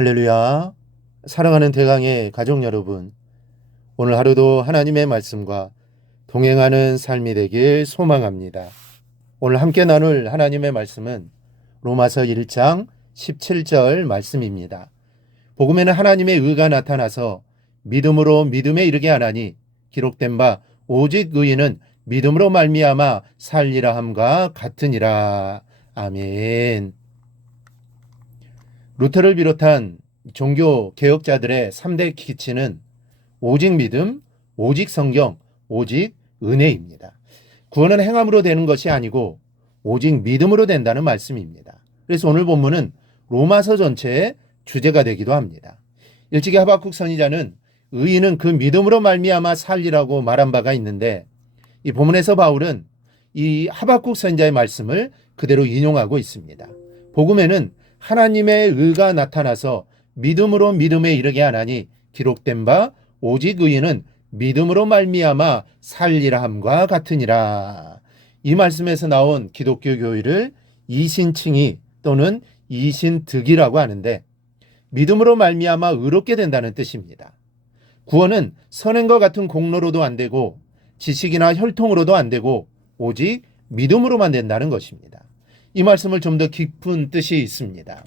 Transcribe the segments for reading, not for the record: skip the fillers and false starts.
할렐루야. 사랑하는 대강의 가족 여러분, 오늘 하루도 하나님의 말씀과 동행하는 삶이 되길 소망합니다. 오늘 함께 나눌 하나님의 말씀은 로마서 1장 17절 말씀입니다. 복음에는 하나님의 의가 나타나서 믿음으로 믿음에 이르게 하나니 기록된 바 오직 의인은 믿음으로 말미암아 살리라 함과 같으니라. 아멘. 루터를 비롯한 종교 개혁자들의 3대 기치는 오직 믿음, 오직 성경, 오직 은혜입니다. 구원은 행함으로 되는 것이 아니고 오직 믿음으로 된다는 말씀입니다. 그래서 오늘 본문은 로마서 전체의 주제가 되기도 합니다. 일찍이 하박국 선지자는 의인은 그 믿음으로 말미암아 살리라고 말한 바가 있는데, 이 본문에서 바울은 이 하박국 선지자의 말씀을 그대로 인용하고 있습니다. 복음에는 하나님의 의가 나타나서 믿음으로 믿음에 이르게 하나니 기록된 바 오직 의인은 믿음으로 말미암아 살리라 함과 같으니라. 이 말씀에서 나온 기독교 교리를 이신칭의 또는 이신득이라고 하는데, 믿음으로 말미암아 의롭게 된다는 뜻입니다. 구원은 선행과 같은 공로로도 안 되고 지식이나 혈통으로도 안 되고 오직 믿음으로만 된다는 것입니다. 이 말씀을 좀 더 깊은 뜻이 있습니다.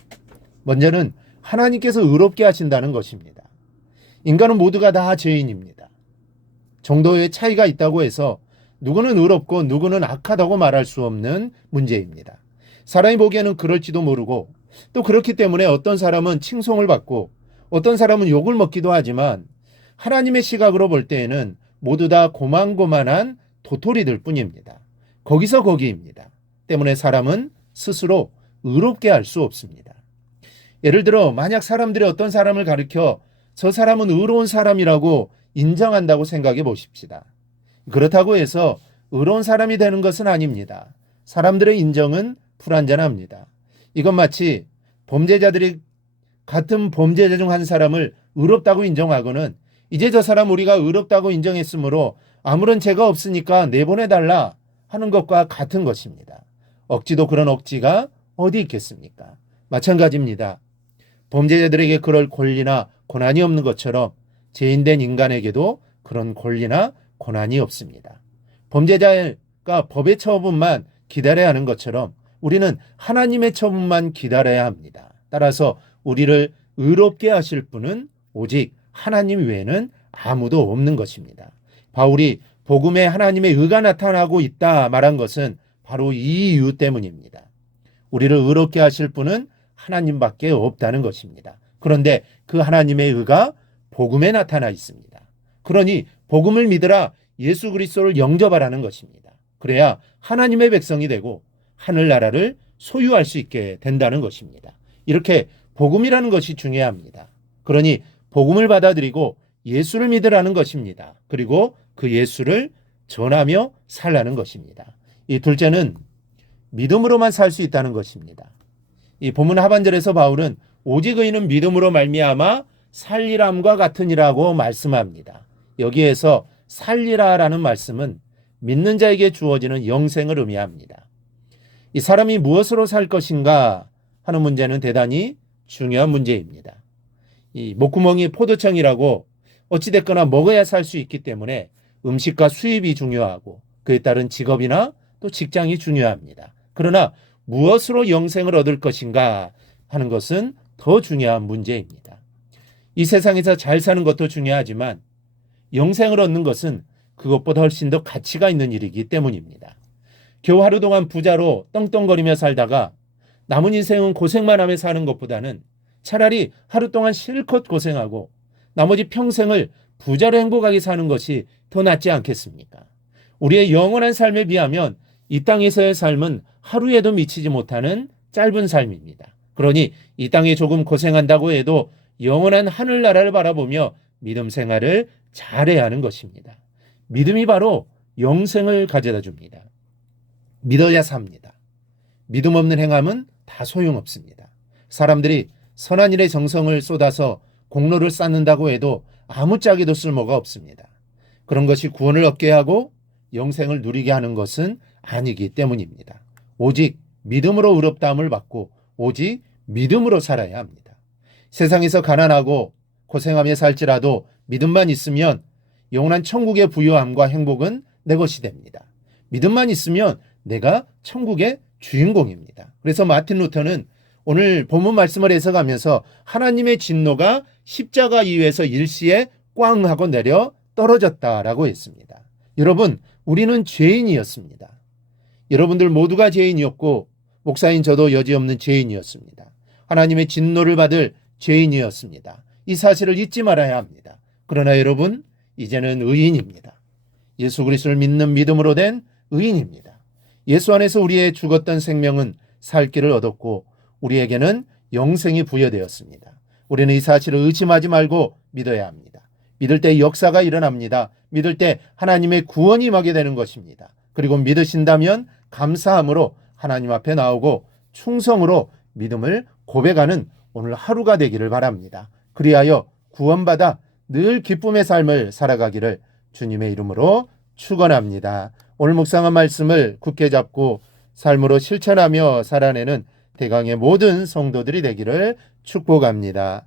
먼저는 하나님께서 의롭게 하신다는 것입니다. 인간은 모두가 다 죄인입니다. 정도의 차이가 있다고 해서 누구는 의롭고 누구는 악하다고 말할 수 없는 문제입니다. 사람이 보기에는 그럴지도 모르고, 또 그렇기 때문에 어떤 사람은 칭송을 받고 어떤 사람은 욕을 먹기도 하지만 하나님의 시각으로 볼 때에는 모두 다 고만고만한 도토리들 뿐입니다. 거기서 거기입니다. 때문에 사람은 스스로 의롭게 할 수 없습니다. 예를 들어 만약 사람들이 어떤 사람을 가리켜 저 사람은 의로운 사람이라고 인정한다고 생각해 보십시다. 그렇다고 해서 의로운 사람이 되는 것은 아닙니다. 사람들의 인정은 불완전합니다. 이건 마치 범죄자들이 같은 범죄자 중 한 사람을 의롭다고 인정하고는 이제 저 사람 우리가 의롭다고 인정했으므로 아무런 죄가 없으니까 내보내달라 하는 것과 같은 것입니다. 억지도 그런 억지가 어디 있겠습니까? 마찬가지입니다. 범죄자들에게 그럴 권리나 고난이 없는 것처럼 죄인된 인간에게도 그런 권리나 고난이 없습니다. 범죄자가 법의 처분만 기다려야 하는 것처럼 우리는 하나님의 처분만 기다려야 합니다. 따라서 우리를 의롭게 하실 분은 오직 하나님 외에는 아무도 없는 것입니다. 바울이 복음에 하나님의 의가 나타나고 있다 말한 것은 바로 이 이유 때문입니다. 우리를 의롭게 하실 분은 하나님밖에 없다는 것입니다. 그런데 그 하나님의 의가 복음에 나타나 있습니다. 그러니 복음을 믿으라, 예수 그리스도를 영접하라는 것입니다. 그래야 하나님의 백성이 되고 하늘나라를 소유할 수 있게 된다는 것입니다. 이렇게 복음이라는 것이 중요합니다. 그러니 복음을 받아들이고 예수를 믿으라는 것입니다. 그리고 그 예수를 전하며 살라는 것입니다. 이 둘째는 믿음으로만 살 수 있다는 것입니다. 이 본문 하반절에서 바울은 오직 의인은 믿음으로 말미암아 살리람과 같으니라고 말씀합니다. 여기에서 살리라라는 말씀은 믿는 자에게 주어지는 영생을 의미합니다. 이 사람이 무엇으로 살 것인가 하는 문제는 대단히 중요한 문제입니다. 이 목구멍이 포도청이라고 어찌됐거나 먹어야 살 수 있기 때문에 음식과 수입이 중요하고 그에 따른 직업이나 또 직장이 중요합니다. 그러나 무엇으로 영생을 얻을 것인가 하는 것은 더 중요한 문제입니다. 이 세상에서 잘 사는 것도 중요하지만 영생을 얻는 것은 그것보다 훨씬 더 가치가 있는 일이기 때문입니다. 겨우 하루 동안 부자로 떵떵거리며 살다가 남은 인생은 고생만 하며 사는 것보다는 차라리 하루 동안 실컷 고생하고 나머지 평생을 부자로 행복하게 사는 것이 더 낫지 않겠습니까? 우리의 영원한 삶에 비하면 이 땅에서의 삶은 하루에도 미치지 못하는 짧은 삶입니다. 그러니 이 땅에 조금 고생한다고 해도 영원한 하늘나라를 바라보며 믿음 생활을 잘해야 하는 것입니다. 믿음이 바로 영생을 가져다 줍니다. 믿어야 삽니다. 믿음 없는 행함은 다 소용없습니다. 사람들이 선한 일에 정성을 쏟아서 공로를 쌓는다고 해도 아무짝에도 쓸모가 없습니다. 그런 것이 구원을 얻게 하고 영생을 누리게 하는 것은 아니기 때문입니다. 오직 믿음으로 의롭다함을 받고 오직 믿음으로 살아야 합니다. 세상에서 가난하고 고생하며 살지라도 믿음만 있으면 영원한 천국의 부유함과 행복은 내 것이 됩니다. 믿음만 있으면 내가 천국의 주인공입니다. 그래서 마틴 루터는 오늘 본문 말씀을 해석하면서 하나님의 진노가 십자가 위에서 일시에 꽝 하고 내려 떨어졌다라고 했습니다. 여러분, 우리는 죄인이었습니다. 여러분들 모두가 죄인이었고 목사인 저도 여지없는 죄인이었습니다. 하나님의 진노를 받을 죄인이었습니다. 이 사실을 잊지 말아야 합니다. 그러나 여러분, 이제는 의인입니다. 예수 그리스도를 믿는 믿음으로 된 의인입니다. 예수 안에서 우리의 죽었던 생명은 살 길을 얻었고 우리에게는 영생이 부여되었습니다. 우리는 이 사실을 의심하지 말고 믿어야 합니다. 믿을 때 역사가 일어납니다. 믿을 때 하나님의 구원이 임하게 되는 것입니다. 그리고 믿으신다면 감사함으로 하나님 앞에 나오고 충성으로 믿음을 고백하는 오늘 하루가 되기를 바랍니다. 그리하여 구원받아 늘 기쁨의 삶을 살아가기를 주님의 이름으로 축원합니다. 오늘 묵상한 말씀을 굳게 잡고 삶으로 실천하며 살아내는 대강의 모든 성도들이 되기를 축복합니다.